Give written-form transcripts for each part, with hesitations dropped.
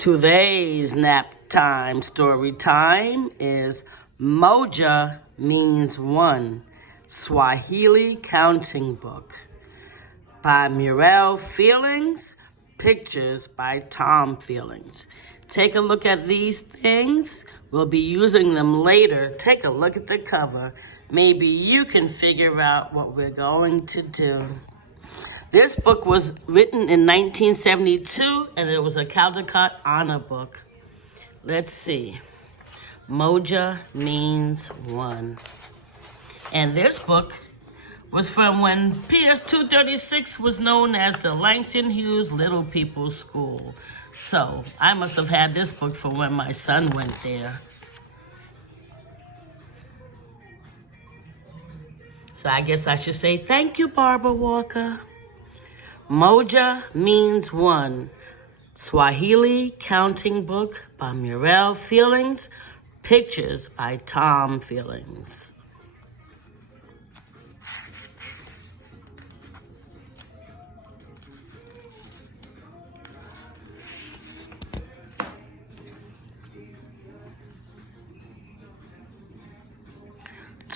Today's nap time story time is Moja Means One, Swahili Counting Book by Muriel Feelings, pictures by Tom Feelings. Take a look at these things. We'll be using them later. Take a look at the cover. Maybe you can figure out what we're going to do. This book was written in 1972, and it was a Caldecott honor book. Let's see. Moja Means One. And this book was from when PS 236 was known as the Langston Hughes Little People's School. So I must have had this book from when my son went there. So I guess I should say thank you, Barbara Walker. Moja Means One, Swahili Counting Book by Muriel Feelings, pictures by Tom Feelings.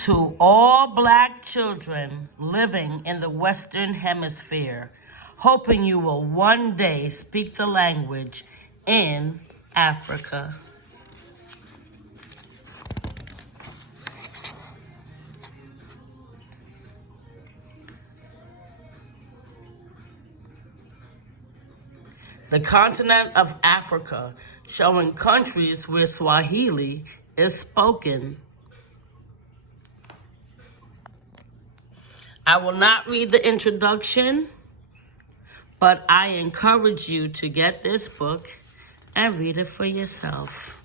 To all Black children living in the Western Hemisphere, hoping you will one day speak the language in Africa. The continent of Africa, showing countries where Swahili is spoken. I will not read the introduction, but I encourage you to get this book and read it for yourself.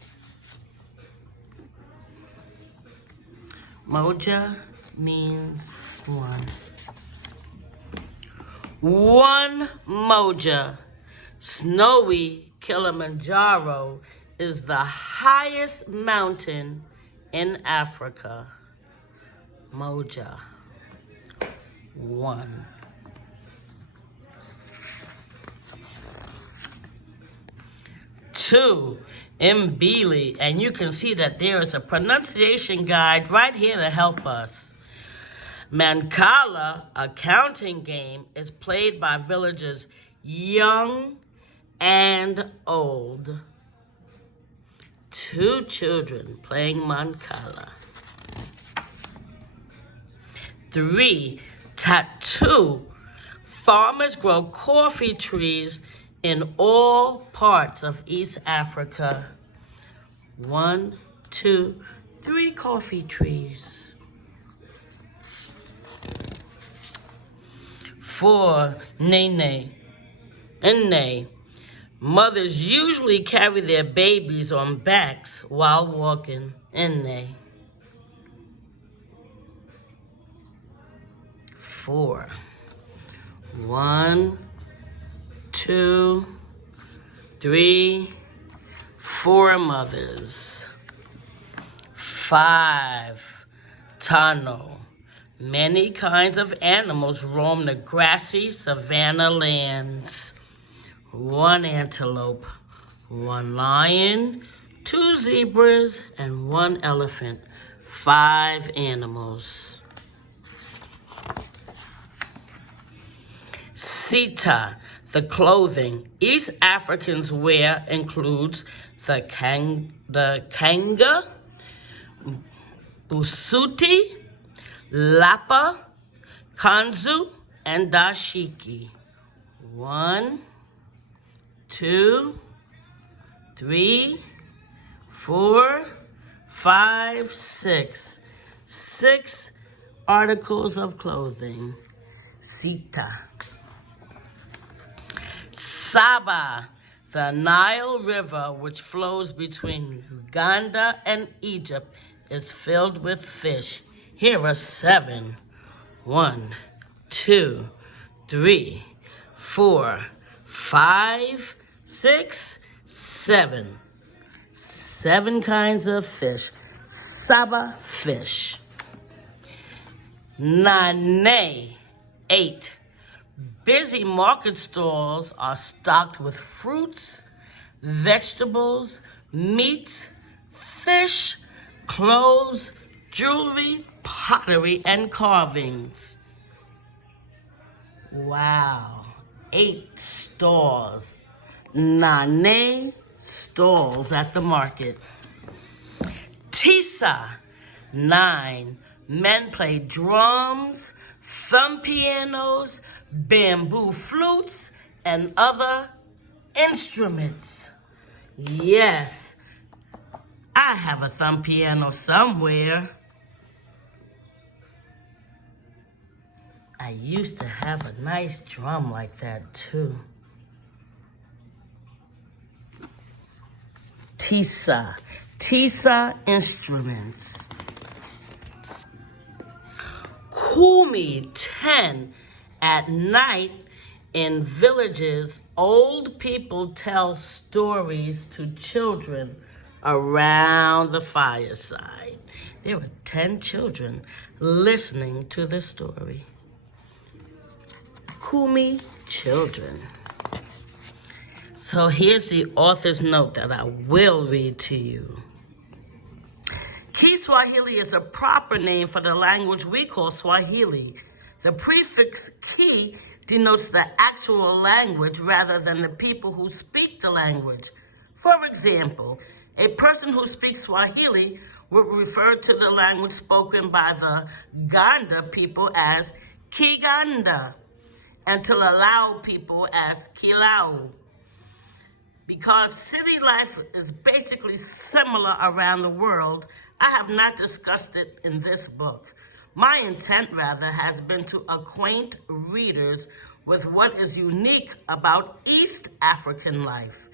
Moja Means One. One Moja. Snowy Kilimanjaro is the highest mountain in Africa. Moja. One. Two, Mbili, and you can see that there is a pronunciation guide right here to help us. Mancala, a counting game, is played by villagers young and old. Two children playing Mancala. Three, Tattoo. Farmers grow coffee trees in all parts of East Africa. 1, 2, 3 coffee trees. 4, Nene. Nene. Mothers usually carry their babies on backs while walking. Nene. 4. 1, 2, 3, 4 mothers. 5, Tano. Many kinds of animals roam the grassy savanna lands. 1 antelope, 1 lion, 2 zebras, and 1 elephant. 5 animals. Sita, the clothing East Africans wear includes the kanga, busuti, lapa, kanzu, and dashiki. 1, 2, 3, 4, 5, 6. 6 articles of clothing. Sita. Saba, the Nile River, which flows between Uganda and Egypt, is filled with fish. Here are 7. 1, 2, 3, 4, 5, 6, 7. 7 kinds of fish. Saba fish. Nane, 8. Busy market stalls are stocked with fruits, vegetables, meats, fish, clothes, jewelry, pottery, and carvings. Wow, 8 stores. Nane stalls at the market. Tisa, 9. Men play drums, thumb pianos, bamboo flutes, and other instruments. Yes, I have a thumb piano somewhere. I used to have a nice drum like that too. Tisa Instruments. Kumi, 10. At night, in villages, old people tell stories to children around the fireside. There were 10 children listening to the story. Kumi, children. So here's the author's note that I will read to you. Kiswahili is a proper name for the language we call Swahili. The prefix ki denotes the actual language rather than the people who speak the language. For example, a person who speaks Swahili would refer to the language spoken by the Ganda people as Kiganda, and to the Lao people as Kilau. Because city life is basically similar around the world, I have not discussed it in this book. My intent, rather, has been to acquaint readers with what is unique about East African life.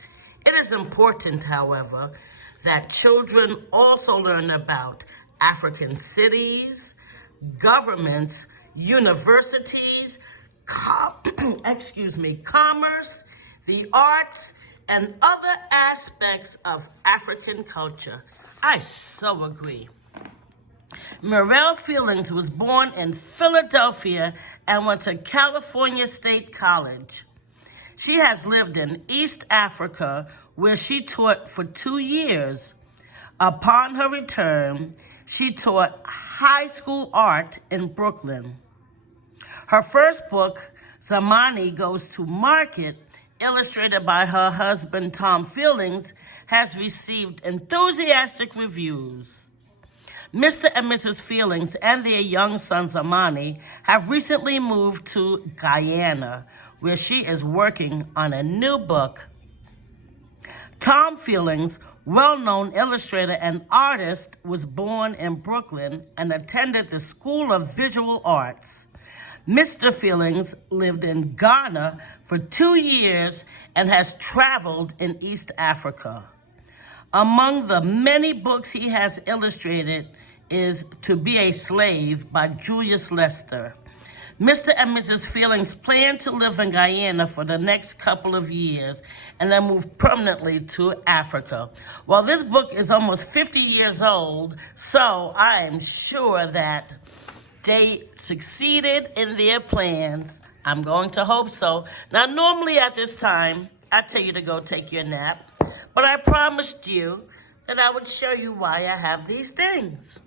It is important, however, that children also learn about African cities, governments, universities, commerce, the arts, and other aspects of African culture. I so agree. Mirelle Feelings was born in Philadelphia and went to California State College. She has lived in East Africa, where she taught for 2 years. Upon her return, she taught high school art in Brooklyn. Her first book, Zamani Goes to Market, illustrated by her husband Tom Feelings, has received enthusiastic reviews. Mr. and Mrs. Feelings and their young son Zamani have recently moved to Guyana, where she is working on a new book. Tom Feelings, well-known illustrator and artist, was born in Brooklyn and attended the School of Visual Arts. Mr. Feelings lived in Ghana for 2 years and has traveled in East Africa. Among the many books he has illustrated is To Be a Slave by Julius Lester. Mr. and Mrs. Feelings plan to live in Guyana for the next couple of years and then move permanently to Africa. Well, this book is almost 50 years old, so I am sure that they succeeded in their plans. I'm going to hope so. Now, normally at this time, I tell you to go take your nap, but I promised you that I would show you why I have these things.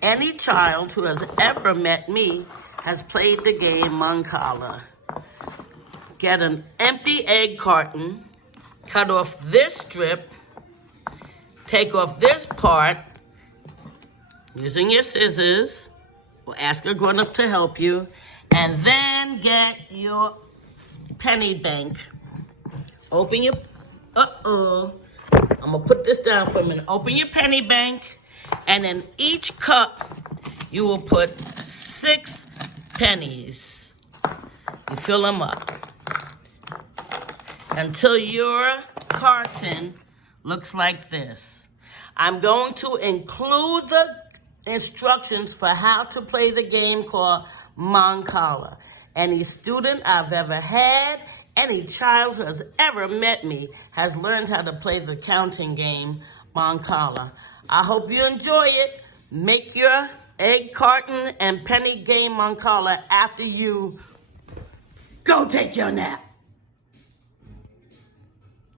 Any child who has ever met me has played the game Mancala. Get an empty egg carton, cut off this strip, take off this part using your scissors, or ask a grown-up to help you, and then get your penny bank. Open your, I'm gonna put this down for a minute. Open your penny bank, and in each cup, you will put 6 pennies. You fill them up until your carton looks like this. I'm going to include the instructions for how to play the game called Mancala. Any student I've ever had, any child who has ever met me has learned how to play the counting game Mancala. I hope you enjoy it. Make your egg carton and penny game Mancala after you go take your nap.